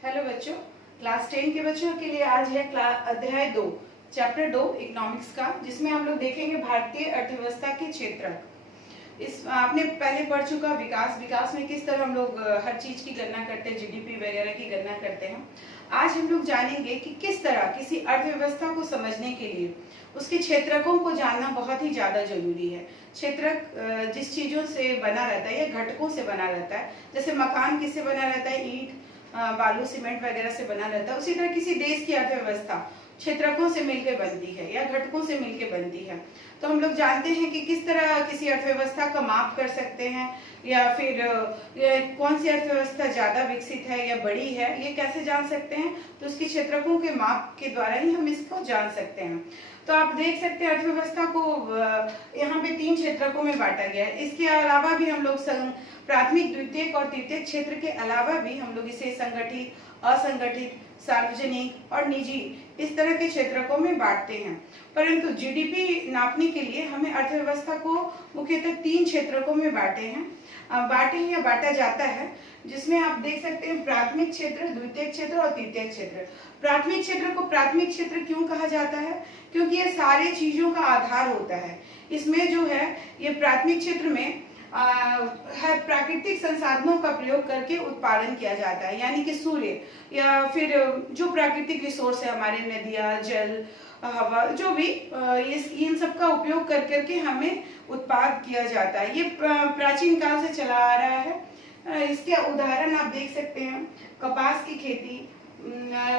Hello बच्चों, class 10 के बच्चों के लिए आज है अध्याय 2 चैप्टर 2 इकोनॉमिक्स का, जिसमें हम लोग देखेंगे भारतीय अर्थव्यवस्था के क्षेत्र। इस आपने पहले पढ़ चुका विकास में किस तरह हम लोग हर चीज की गणना करते हैं, जीडीपी वगैरह की गणना करते हैं। आज हम लोग जानेंगे कि किस तरह किसी अर्थव्यवस्था को समझने के लिए उसके क्षेत्रकों को जानना बहुत ही ज्यादा जरूरी है। क्षेत्रक जिस चीजों से बना रहता है या घटकों से बना रहता है, जैसे मकान किससे बना रहता है, ईंट बालू सीमेंट वगैरह से बना रहता है, उसी तरह किसी देश की अर्थव्यवस्था क्षेत्रकों से मिलकर बनती है या घटकों से मिलकर बनती है। तो हम लोग जानते हैं कि किस तरह किसी अर्थव्यवस्था का माप कर सकते हैं, या फिर कौन सी अर्थव्यवस्था ज्यादा विकसित है या बड़ी है, ये कैसे जान सकते हैं। तो उसके क्षेत्रकों के माप के द्वारा ही हम इसको जान सकते हैं। तो आप देख सकते हैं अर्थव्यवस्था को यहाँ पे 3 क्षेत्रकों में बांटा गया है। इसके अलावा भी हम लोग प्राथमिक, द्वितीयक और तृतीयक क्षेत्र के अलावा भी हम लोग इसे संगठित, असंगठित, सार्वजनिक और निजी इस तरह के क्षेत्रकों में बांटते हैं। परंतु जीडीपी नापने के लिए हमें अर्थव्यवस्था को मुख्यतः 3 क्षेत्रकों में बांटा जाता है, जिसमें आप देख सकते हैं प्राथमिक क्षेत्र, द्वितीयक क्षेत्र और तृतीयक क्षेत्र। प्राथमिक क्षेत्र को प्राथमिक क्षेत्र क्यों कहा जाता है? क्योंकि ये सारे चीजों का आधार होता है। इसमें जो है ये प्राथमिक क्षेत्र में हर प्राकृतिक संसाधनों का प्रयोग करके उत्पादन किया जाता है, यानी कि सूर्य या फिर जो प्राकृतिक रिसोर्स है हमारे, नदियाँ, जल, हवा, जो भी इन सब का उपयोग कर करके हमें उत्पाद किया जाता है। ये प्राचीन काल से चला आ रहा है। इसके उदाहरण आप देख सकते हैं, कपास की खेती,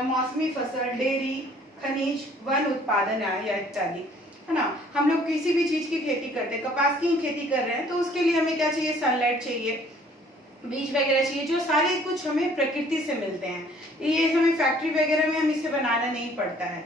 मौसमी फसल, डेयरी, खनिज, वन उत्पादन या इत्यादि, है ना। हम लोग किसी भी चीज की खेती करते हैं, कपास की खेती कर रहे हैं तो उसके लिए हमें क्या चाहिए, सनलाइट चाहिए, बीज वगैरह चाहिए, जो सारे कुछ हमें प्रकृति से मिलते हैं। ये हमें फैक्ट्री वगैरह में हम इसे बनाना नहीं पड़ता है।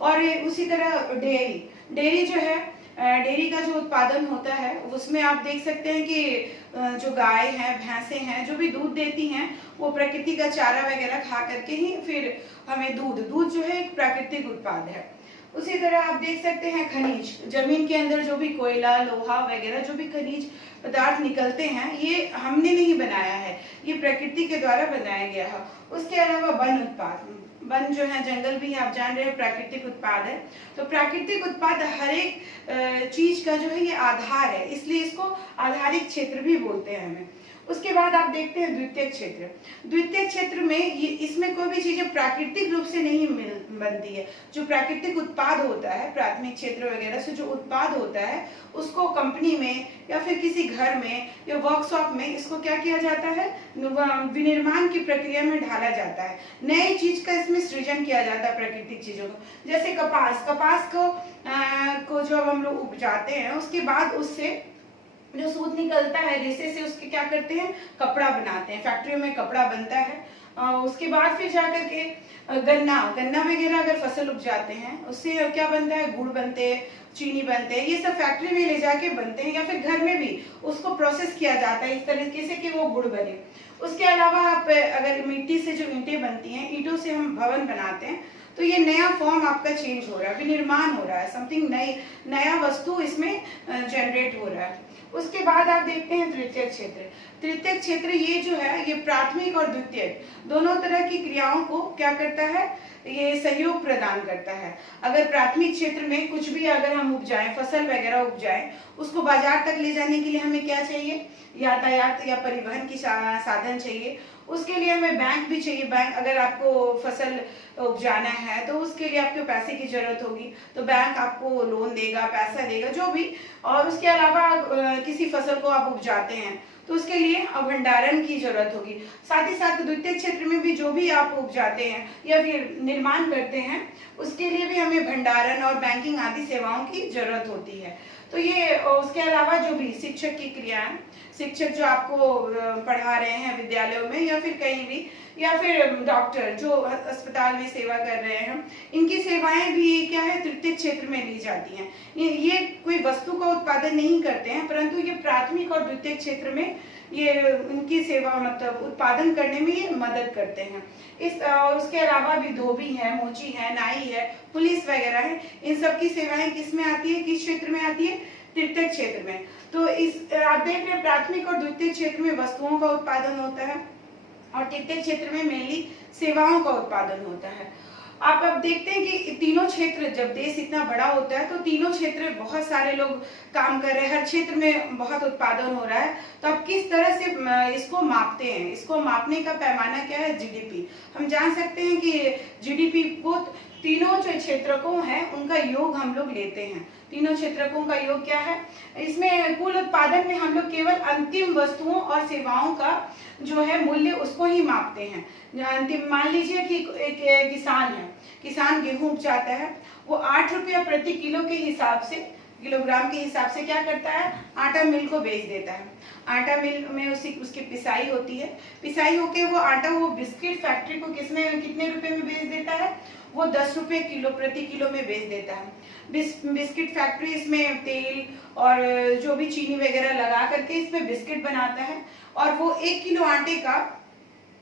और उसी तरह डेयरी जो है, डेयरी का जो उत्पादन होता है उसमें आप देख सकते हैं कि जो गाय हैं, भैंसे हैं, जो भी दूध देती हैं, वो प्रकृति का चारा वगैरह खा करके ही फिर हमें दूध जो है एक प्राकृतिक उत्पाद है। उसी तरह आप देख सकते हैं खनिज, जमीन के अंदर जो भी कोयला, लोहा वगैरह जो भी खनिज पदार्थ निकलते हैं, ये हमने नहीं बनाया है, ये प्रकृति के द्वारा बनाया गया है। उसके अलावा वन उत्पाद, वन जो है, जंगल भी आप जान रहे हैं प्राकृतिक उत्पाद है। तो प्राकृतिक उत्पाद हर एक चीज का जो है ये आधार है, इसलिए इसको आधारिक क्षेत्र भी बोलते हैं हमें। उसके बाद आप देखते हैं द्वितीयक क्षेत्र। द्वितीयक क्षेत्र में ये इसमें कोई भी चीजें प्राकृतिक रूप से नहीं बनती है। जो प्राकृतिक उत्पाद होता है, प्राथमिक क्षेत्र वगैरह से जो उत्पाद होता है, उसको कंपनी में या फिर किसी घर में या वर्कशॉप में इसको क्या किया जाता है, विनिर्माण की प्रक्रिया में ढाला जाता है। नई चीज का इसमें सृजन किया जाता है प्राकृतिक चीजों को। जैसे कपास को जब हम लोग उपजाते हैं, उसके बाद उससे जो सूत निकलता है, रेशे से उसके क्या करते हैं, कपड़ा बनाते हैं, फैक्ट्रियों में कपड़ा बनता है। उसके बाद फिर जाकर के गन्ना वगैरह अगर फसल उपजाते हैं, उससे क्या बनता है, गुड़ बनते हैं, चीनी बनते हैं, ये सब फैक्ट्री में ले जाके बनते हैं, या फिर घर में भी उसको प्रोसेस किया जाता है इस तरीके से कि वो गुड़ बने। उसके अलावा आप अगर मिट्टी से जो ईंटें बनती हैं, ईंटों से हम भवन बनाते हैं, तो ये नया फॉर्म आपका चेंज हो रहा है, विनिर्माण हो रहा है, समथिंग नया वस्तु इसमें जनरेट हो रहा है। उसके बाद आप देखते हैं तृतीयक क्षेत्र। तृतीयक क्षेत्र ये जो है, ये प्राथमिक और द्वितीयक दोनों तरह की क्रियाओं को क्या करता है, ये सहयोग प्रदान करता है। अगर प्राथमिक क्षेत्र में कुछ भी अगर हम उपजाएं, फसल वगैरह उपजाएं, उसको बाजार तक ले जाने के लिए हमें क्या चाहिए, यातायात या परिवहन की साधन चाहिए। उसके लिए हमें बैंक भी चाहिए। बैंक, अगर आपको फसल उपजाना है तो उसके लिए आपको पैसे की जरूरत होगी, तो बैंक आपको लोन देगा, पैसा देगा, जो भी। और उसके अलावा किसी फसल को आप उपजाते हैं तो उसके लिए भंडारण की जरूरत होगी। साथ ही साथ द्वितीय क्षेत्र में भी जो भी आप उपजाते हैं या फिर निर्माण करते हैं, उसके लिए भी हमें भंडारण और बैंकिंग आदि सेवाओं की जरूरत होती है। तो ये, उसके अलावा जो भी शिक्षक की क्रियाएं, शिक्षक जो आपको पढ़ा रहे हैं विद्यालयों में या फिर कहीं भी, या फिर डॉक्टर जो अस्पताल में सेवा कर रहे हैं, इनकी सेवाएं भी क्या है, तृतीय क्षेत्र में ली जाती हैं। ये कोई वस्तु का उत्पादन नहीं करते हैं, परंतु ये प्राथमिक और द्वितीय क्षेत्र में ये उनकी सेवा मतलब उत्पादन करने में ये मदद करते हैं। उसके अलावा भी धोबी है, मोची है, नाई है, पुलिस वगैरह है, इन सब की सेवाएं किस में आती है, किस क्षेत्र में आती है, तृतीय क्षेत्र में। तो आप देख रहे हैं प्राथमिक और द्वितीय क्षेत्र में वस्तुओं का उत्पादन होता है, और टेक्सटाइल क्षेत्र में मेनली सेवाओं का उत्पादन होता है। आप अब देखते हैं कि तीनों क्षेत्र, जब देश इतना बड़ा होता है तो तीनों क्षेत्र बहुत सारे लोग काम कर रहे हैं, हर क्षेत्र में बहुत उत्पादन हो रहा है। तो आप किस तरह से इसको मापते हैं? इसको मापने का पैमाना क्या है? जीडीपी। हम जान सकते हैं कि जीडीपी को तीनों जो क्षेत्रकों हैं उनका योग हम लोग लेते हैं। तीनों क्षेत्रकों का योग क्या है? इसमें कुल उत्पादन में हम लोग केवल अंतिम वस्तुओं और सेवाओं का जो है मूल्य उसको ही मापते हैं। अंतिम, मान लीजिए कि एक किसान है, किसान गेहूं उपजाता है, वो 8 रुपया प्रति किलो के हिसाब से, किलोग्राम के हिसाब से क्या करता है? आटा मिल को बेच देता है। आटा मिल में उसकी पिसाई होती है, पिसाई होके वो आटा वो बिस्किट फैक्ट्री को कितने रुपए में बेच देता है? वो 10 रुपये किलो प्रति किलो में बेच देता है। बिस्किट फैक्ट्री इसमें तेल और जो भी चीनी वगैरह लगा करके इसमें बिस्किट बनाता है, और वो 1 किलो आटे का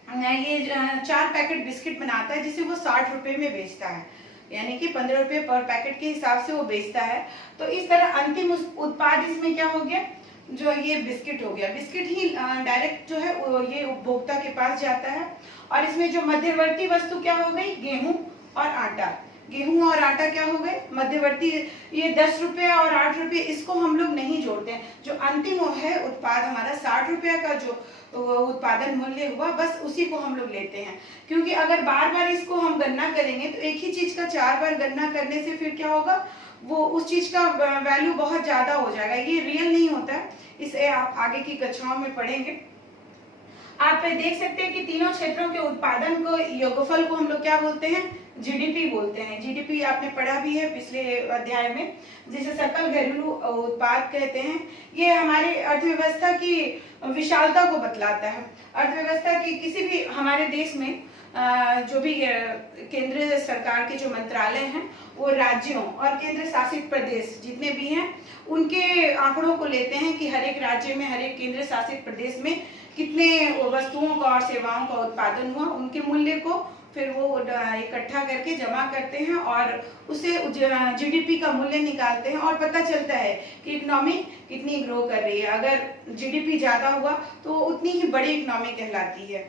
ये 4 पैकेट बिस्किट बनाता है, जिसे वो 60 रुपए में बेचता है, यानी कि 15 रुपए पर पैकेट के हिसाब से वो बेचता है। तो इस तरह अंतिम उत्पाद इसमें क्या हो गया? जो ये बिस्किट हो गया। बिस्किट ही डायरेक्ट जो है ये उपभोक्ता के पास जाता है। और इसमें जो मध्यवर्ती वस्तु क्या हो गई? गेहूं और आटा। गेहूं और आटा क्या हो गए? मध्यवर्ती। ये 10 रुपये और 8 रुपये इसको हम लोग नहीं जोड़ते हैं। जो अंतिम है उत्पाद हमारा 60 रुपये का जो उत्पादन मूल्य हुआ, बस उसी को हम लोग लेते हैं। क्योंकि अगर बार बार इसको हम गणना करेंगे तो एक ही चीज का 4 बार गणना करने से फिर क्या होगा? वो उस चीज का वैल्यू बहुत ज्यादा हो जाएगा, ये रियल नहीं होता है। इसे आप आगे की कक्षाओं में पढ़ेंगे। आप देख सकते हैं कि तीनों क्षेत्रों के उत्पादन को, योगफल को हम लोग क्या बोलते हैं? जीडीपी बोलते हैं। जीडीपी आपने पढ़ा भी है पिछले अध्याय में, जिसे सकल घरेलू उत्पाद कहते हैं। ये हमारी अर्थव्यवस्था की विशालता को बतलाता है। अर्थव्यवस्था की किसी भी हमारे देश में जो भी केंद्र सरकार के जो मंत्रालय हैं, वो राज्यों और केंद्र शासित प्रदेश जितने भी हैं उनके आंकड़ों को लेते हैं कि हर एक राज्य में, हर एक केंद्र शासित प्रदेश में कितने वस्तुओं का और सेवाओं का उत्पादन हुआ, उनके मूल्य को फिर वो इकट्ठा करके जमा करते हैं और उसे जीडीपी का मूल्य निकालते हैं, और पता चलता है कि इकोनॉमी कितनी ग्रो कर रही है। अगर जीडीपी ज्यादा हुआ तो उतनी ही बड़ी इकोनॉमी कहलाती है।